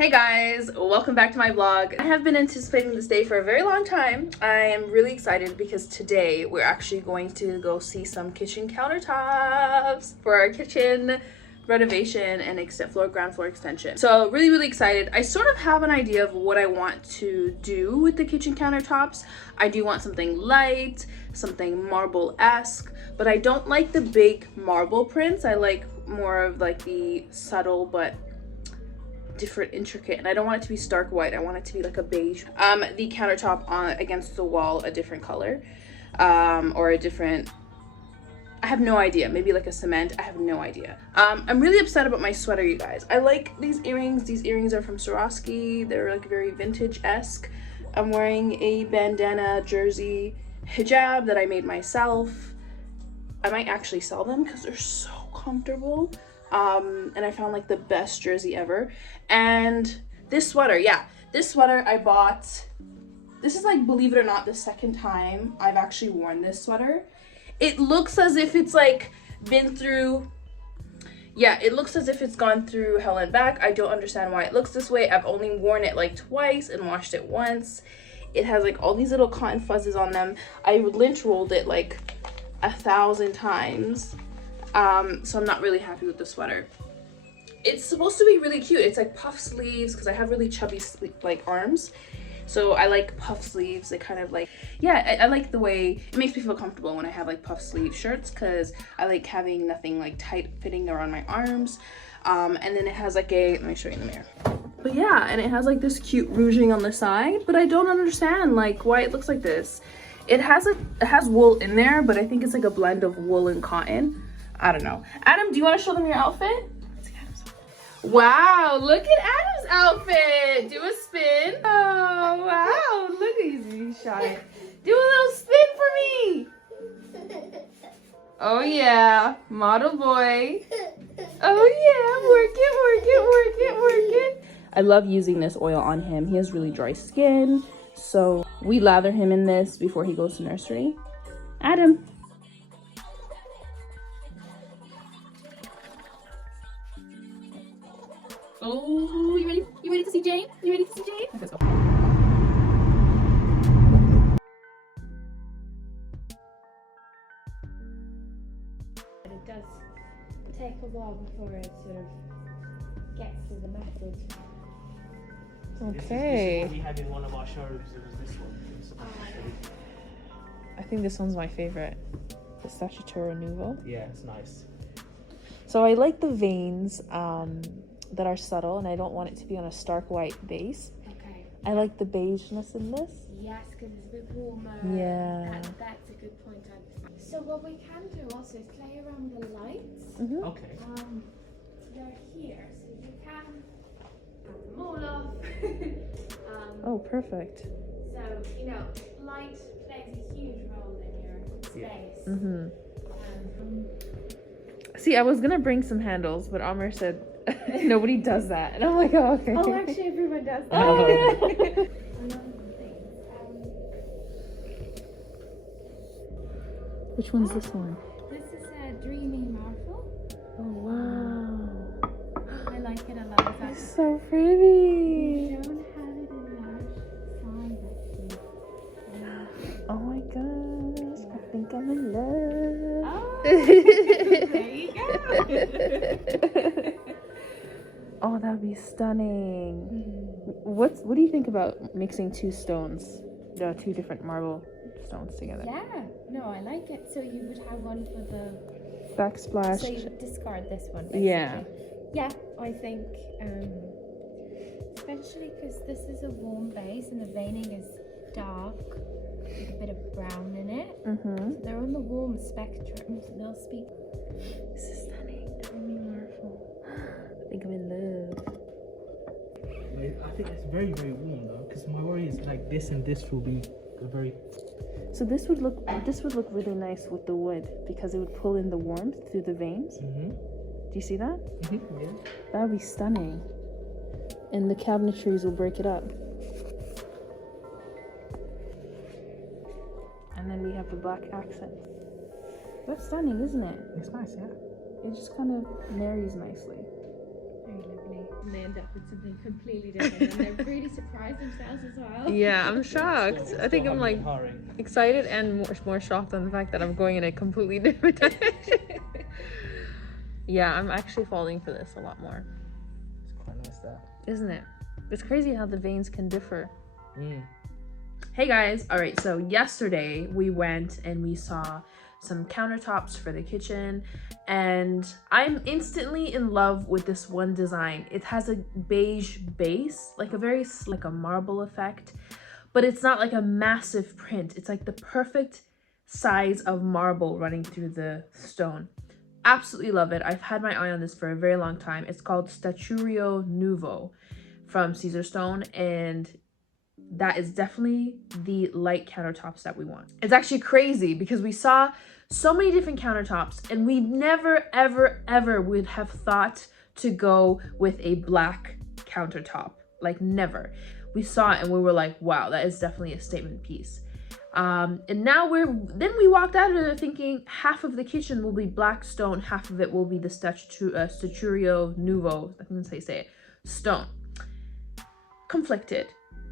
Hey guys, welcome back to my vlog. I have been anticipating this day for a very long time. I am really excited because today we're actually going to go see some kitchen countertops for our kitchen renovation and ground floor extension. So really excited. I sort of have an idea of what I want to do with the kitchen countertops. I do want something light, something marble-esque, but I don't like the big marble prints. I like more of like the subtle but different, intricate, and I don't want it to be stark white. I want it to be like a beige. The countertop on against the wall a different color, or a different, I have no idea, maybe like a cement. I have no idea. I'm really upset about my sweater, you guys. I like these earrings. These earrings are from Swarovski. They're like very vintage-esque. I'm wearing a bandana jersey hijab that I made myself. I might actually sell them because they're so comfortable. And I found like the best jersey ever. And this sweater, yeah, this sweater I bought. This is like, believe it or not, the second time I've actually worn this sweater. It looks as if it's like been through, yeah, it looks as if it's gone through hell and back. I don't understand why it looks this way. I've only worn it like twice and washed it once. It has like all these little cotton fuzzes on them. I lint rolled it like 1,000 times. So I'm not really happy with the sweater. It's supposed to be really cute. It's like puff sleeves because I have really chubby like arms. So I like puff sleeves. They kind of like, yeah, I like the way it makes me feel comfortable when I have like puff sleeve shirts, because I like having nothing like tight fitting around my arms. And then it has like a, let me show you in the mirror. But yeah, and it has like this cute ruching on the side, but I don't understand like why it looks like this. It has wool in there, but I think it's like a blend of wool and cotton. I don't know. Adam, do you want to show them your outfit? Wow, look at Adam's outfit. Do a spin. Oh, wow. Look at you, shy. Do a little spin for me. Oh, yeah. Model boy. Oh, yeah. Work it. I love using this oil on him. He has really dry skin. So we lather him in this before he goes to nursery. Adam. Oh, you ready? You ready to see Jane? You ready to see Jane? Let's go. It does take a while before it sort of gets to the method. Okay. This is what we had in one of our showrooms. It was this one. I think this one's my favorite. The Sachitura Nouveau. Yeah, it's nice. So I like the veins that are subtle, and I don't want it to be on a stark white base. Okay. I like the beigeness in this. Yes, because it's a bit warmer. Yeah. That's a good point. So what we can do also is play around with the lights. Mm-hmm. Okay. They're here, so you can have them all off. Oh, perfect. So, you know, light plays a huge role in your space. Mm-hmm. See, I was gonna bring some handles, but Amr said nobody does that, and I'm like, oh, okay. Oh, actually, everyone does that. Oh, yeah. Which one's this one? This is a dreamy marble. Oh, wow. I like it a lot. It's so pretty. You don't have it in large size. Oh my gosh, I think I'm in love. Oh, there you go. Oh, that would be stunning. What do you think about mixing two different marble stones together? Yeah, no, I like it. So you would have one for the Backsplash. So you would discard this one, basically. Yeah, I think, especially because this is a warm base and the veining is dark with a bit of brown in it. Mm-hmm. They're on the warm spectrum, so they'll speak. This is stunning. Dreamy marble. I think I'm in love. I think it's very warm though, because my worry is like this and this will be a very. So this would look really nice with the wood, because it would pull in the warmth through the veins. Mm-hmm. Do you see that? Mm-hmm. Yeah. That would be stunning. And the cabinetries will break it up. And then we have the black accents. That's stunning, isn't it? It's nice, yeah. It just kind of marries nicely. Very lovely. and they end up with something completely different, and they're really surprised themselves as well. Yeah, I'm shocked. I think I'm like Hiring. excited and more shocked on the fact that I'm going in a completely different direction. Yeah, I'm actually falling for this a lot more. It's quite nice that. Isn't it? It's crazy how the veins can differ. Mm. Hey guys, all right, so yesterday we went and we saw some countertops for the kitchen, and I'm instantly in love with this one design. It has a beige base, like a marble effect, but it's not like a massive print. It's like the perfect size of marble running through the stone. Absolutely love it. I've had my eye on this for a very long time. It's called Statuario Nuovo from Caeserstone, and that is definitely the light countertops that we want. It's actually crazy because we saw so many different countertops, and we never, ever, ever would have thought to go with a black countertop. Like, never. We saw it and we were like, wow, that is definitely a statement piece. And now we walked out of there thinking half of the kitchen will be black stone, half of it will be the Statuario Nuovo, I think that's how you say it, stone. Conflicted.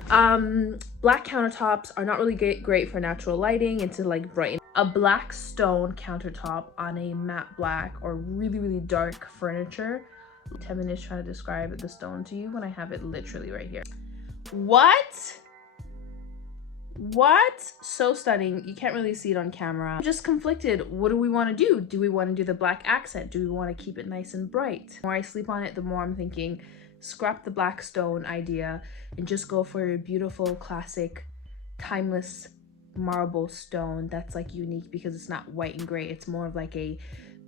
Black countertops are not really great for natural lighting and to like brighten. A black stone countertop on a matte black or really, really dark furniture. 10 minutes trying to describe the stone to you when I have it literally right here. What? So stunning. You can't really see it on camera. I'm just conflicted. What do we want to do? Do we want to do the black accent? Do we want to keep it nice and bright? The more I sleep on it, the more I'm thinking scrap the black stone idea and just go for a beautiful, classic, timeless marble stone that's like unique because it's not white and gray. It's more of like a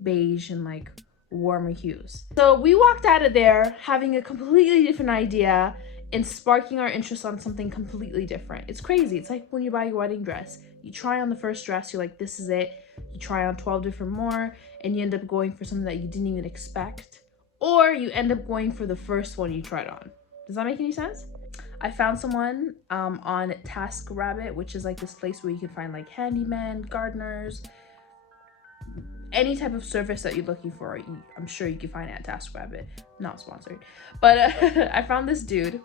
beige and like warmer hues. So we walked out of there having a completely different idea and sparking our interest on something completely different. It's crazy. It's like when you buy your wedding dress. You try on the first dress, you're like, this is it. You try on 12 different more, and you end up going for something that you didn't even expect. Or you end up going for the first one you tried on. Does that make any sense? I found someone on TaskRabbit, which is like this place where you can find like handymen, gardeners, any type of service that you're looking for. I'm sure you can find it at TaskRabbit. Not sponsored. But I found this dude.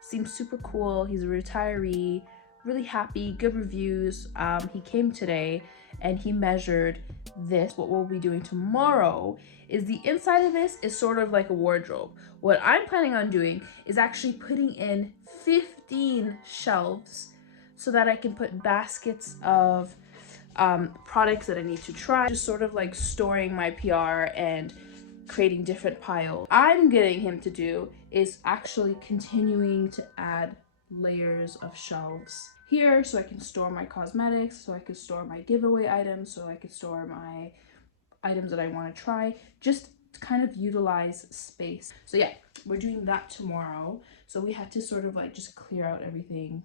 Seems super cool. He's a retiree, really happy, good reviews. He came today and he measured this. What we'll be doing tomorrow is the inside of this is sort of like a wardrobe. What I'm planning on doing is actually putting in 15 shelves so that I can put baskets of products that I need to try, just sort of like storing my PR and creating different piles. I'm getting him to do is actually continuing to add layers of shelves here so I can store my cosmetics, so I can store my giveaway items, so I can store my items that I want to try, just to kind of utilize space. So yeah, we're doing that tomorrow. So we had to sort of like just clear out everything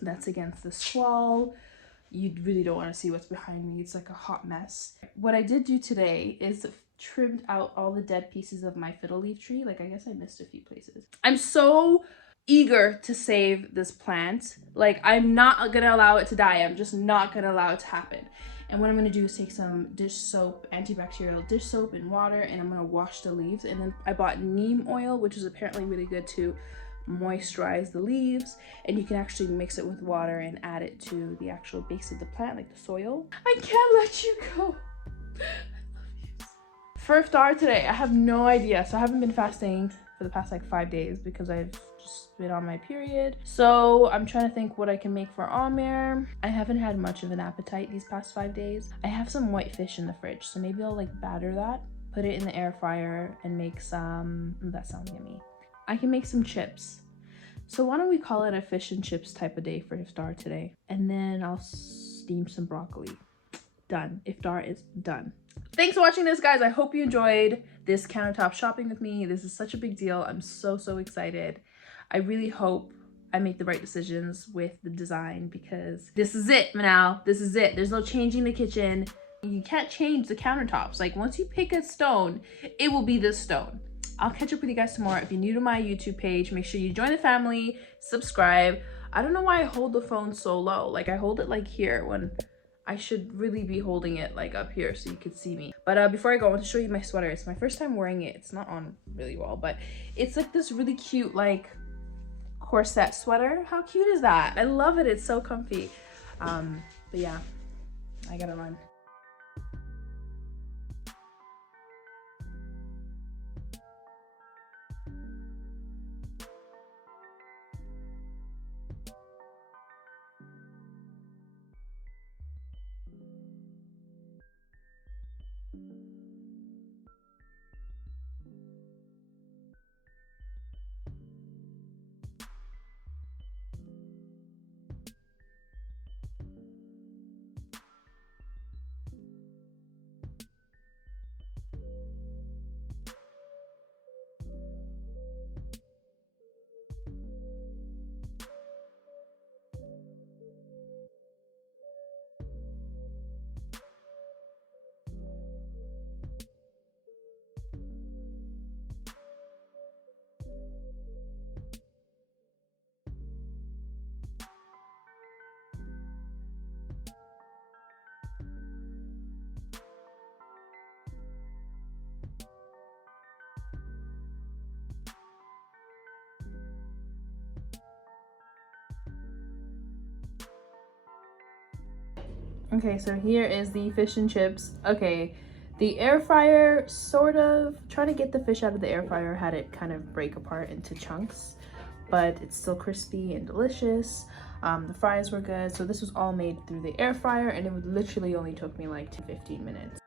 that's against this wall. You really don't want to see what's behind me. It's like a hot mess. What I did do today is trimmed out all the dead pieces of my fiddle leaf tree. Like, I guess I missed a few places. I'm so eager to save this plant. Like, I'm not gonna allow it to die. I'm just not gonna allow it to happen. And what I'm gonna do is take some dish soap, antibacterial dish soap and water, and I'm gonna wash the leaves. And then I bought neem oil, which is apparently really good to moisturize the leaves, and you can actually mix it with water and add it to the actual base of the plant, like the soil. I can't let you go. I love you. For iftar today, I have no idea. So I haven't been fasting for the past like 5 days because I've just been on my period. So I'm trying to think what I can make for Amir. I haven't had much of an appetite these past 5 days. I have some white fish in the fridge, so maybe I'll like batter that, put it in the air fryer, and make some, that sounds yummy. I can make some chips. So why don't we call it a fish and chips type of day for iftar today? And then I'll steam some broccoli. Done. Iftar is done. Thanks for watching this, guys. I hope you enjoyed this countertop shopping with me. This is such a big deal. I'm so excited. I really hope I make the right decisions with the design because this is it, Manal. This is it. There's no changing the kitchen. You can't change the countertops. Like, once you pick a stone, it will be this stone. I'll catch up with you guys tomorrow. If you're new to my YouTube page, make sure you join the family, subscribe. I don't know why I hold the phone so low. Like, I hold it like here when I should really be holding it like up here so you could see me. But before I go, I want to show you my sweater. It's my first time wearing it. It's not on really well, but it's like this really cute like corset sweater. How cute is that? I love it. It's so comfy. But yeah, I gotta run. Okay, so here is the fish and chips. Okay, the air fryer, sort of trying to get the fish out of the air fryer, had it kind of break apart into chunks, but it's still crispy and delicious. The fries were good. So this was all made through the air fryer, and it literally only took me like 15 minutes.